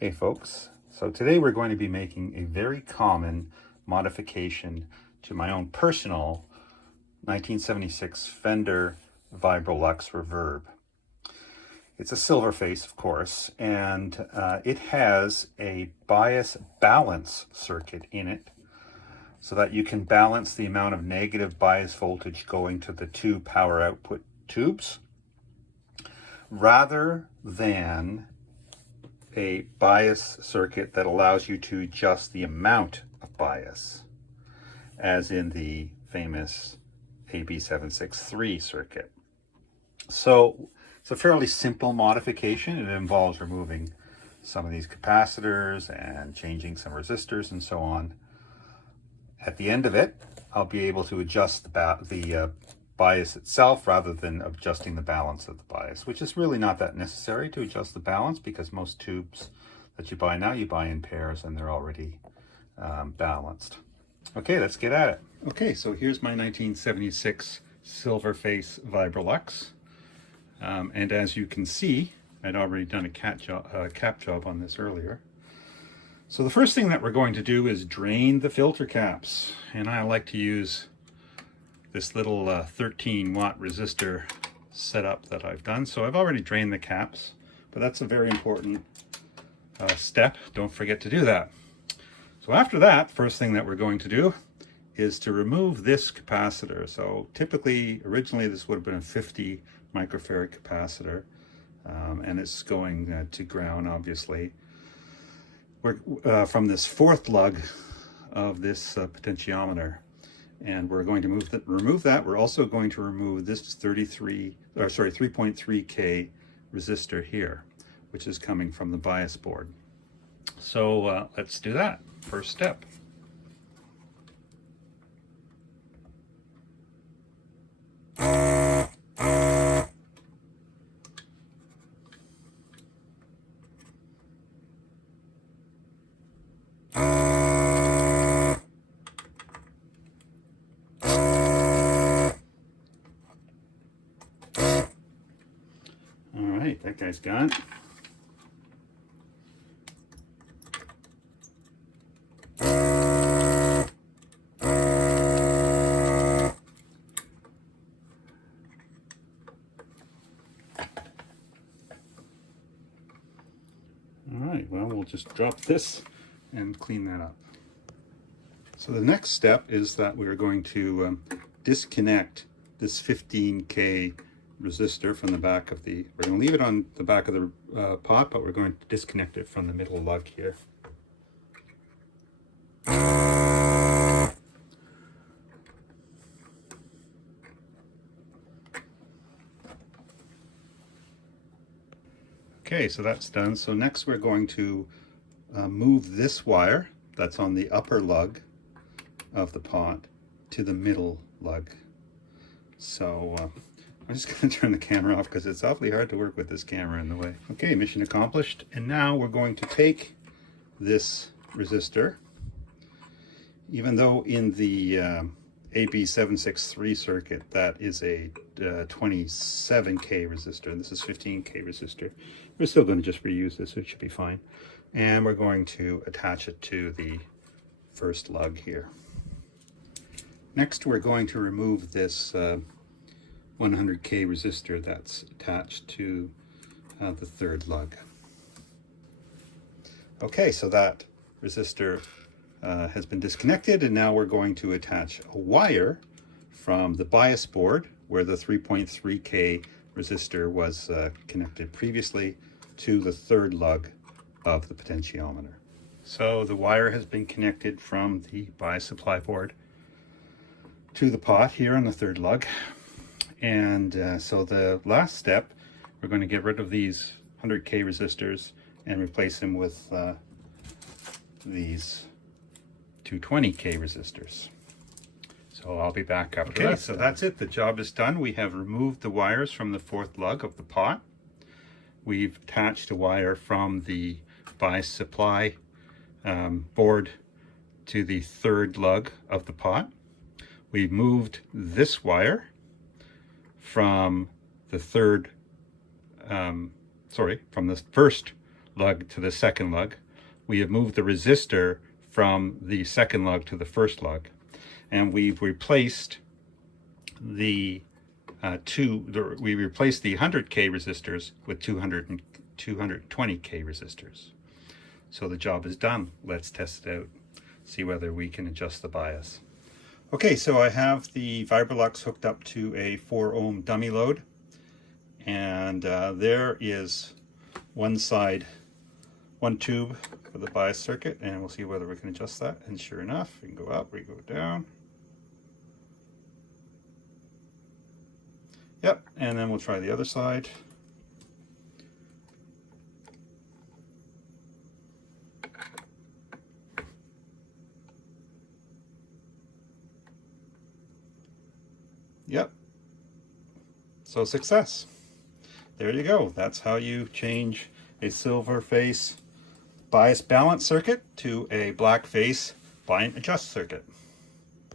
Hey folks, so today we're going to be making a very common modification to my own personal 1976 Fender Vibrolux Reverb. It's a Silverface, of course, and it has a bias balance circuit in it so that you can balance the amount of negative bias voltage going to the two power output tubes rather than a bias circuit that allows you to adjust the amount of bias, as in the famous AB763 circuit. So it's a fairly simple modification. It involves removing some of these capacitors and changing some resistors and so on. At the end of it, I'll be able to adjust the bias itself rather than adjusting the balance of the bias, which is really not that necessary to adjust the balance because most tubes that you buy now, you buy in pairs and they're already balanced. Okay, let's get at it. Okay, so here's my 1976 Silverface Vibrolux. And as you can see, I'd already done a cap job on this earlier. So the first thing that we're going to do is drain the filter caps. And I like to use this little 13-watt resistor setup that I've done. So I've already drained the caps, but that's a very important step. Don't forget to do that. So after that, first thing that we're going to do is to remove this capacitor. So typically, originally this would have been a 50 microfarad capacitor, and it's going to ground, obviously. We're from this fourth lug of this potentiometer. And we're going to remove that. We're also going to remove this 3.3K resistor here, which is coming from the bias board. So let's do that. First step. That guy's gone. All right, well, we'll just drop this and clean that up. So the next step is that we're going to disconnect this 15K resistor from the back of the, we're going to leave it on the back of the pot, but we're going to disconnect it from the middle lug here. Okay, so that's done. So next we're going to move this wire that's on the upper lug of the pot to the middle lug. So I'm just going to turn the camera off because it's awfully hard to work with this camera in the way. Okay, mission accomplished. And now we're going to take this resistor, even though in the AB763 circuit that is a 27K resistor, and this is 15K resistor. We're still going to just reuse this, so it should be fine. And we're going to attach it to the first lug here. Next, we're going to remove this 100K resistor that's attached to the third lug. Okay, so that resistor has been disconnected, and now we're going to attach a wire from the bias board where the 3.3K resistor was connected previously to the third lug of the potentiometer. So the wire has been connected from the bias supply board to the pot here on the third lug. And so the last step, we're going to get rid of these 100K resistors and replace them with these 220K resistors. So I'll be back after that. So that's it. The job is done. We have removed the wires from the fourth lug of the pot. We've attached a wire from the bias supply board to the third lug of the pot. We've moved this wire from the third, from the first lug to the second lug. We have moved the resistor from the second lug to the first lug, and we've replaced the we replaced the 100K resistors with 220K resistors. So the job is done. Let's test it out, see whether we can adjust the bias. Okay, so I have the Vibrolux hooked up to a 4 ohm dummy load, and there is one tube for the bias circuit, and we'll see whether we can adjust that. And sure enough, we can go up, we go down. Yep, and then we'll try the other side. Yep, so success. There you go. That's how you change a Silverface bias balance circuit to a blackface bias adjust circuit.